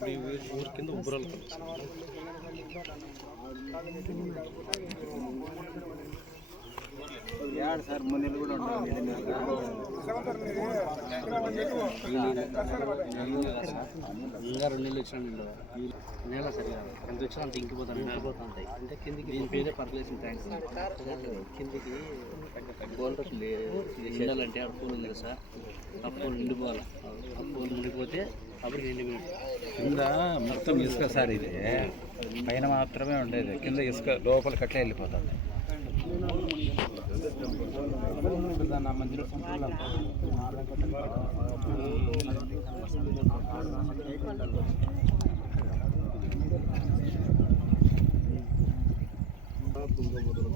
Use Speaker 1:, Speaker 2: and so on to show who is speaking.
Speaker 1: ఊరి కింద ఉబ్బరాలు
Speaker 2: సార్ ముందు కూడా
Speaker 1: ఇంకా రెండు నెలలు వచ్చిన నీళ్ళు. నేల సరిగా ఎంత వచ్చినా అంత ఇంకిపోతాను ఇంకిపోతుంటాయి అంటే కిందికి దీని పేరే పర్లేసిన ట్యాంక్స్ కిందికి బోల్డర్స్ నిండాలంటే ఆ పూలు ఉంది కదా సార్. ఆ పూలు నిండిపోవాలి. పూలు నిండిపోతే అప్పుడు నిండి
Speaker 3: కింద మొత్తం ఇసుక సార్ ఇది పైన మాత్రమే ఉండేది కింద ఇసుక లోపల కట్లే వెళ్ళిపోతుంది
Speaker 2: మందిలో సంపూర్ణ
Speaker 1: తుంగభద్ర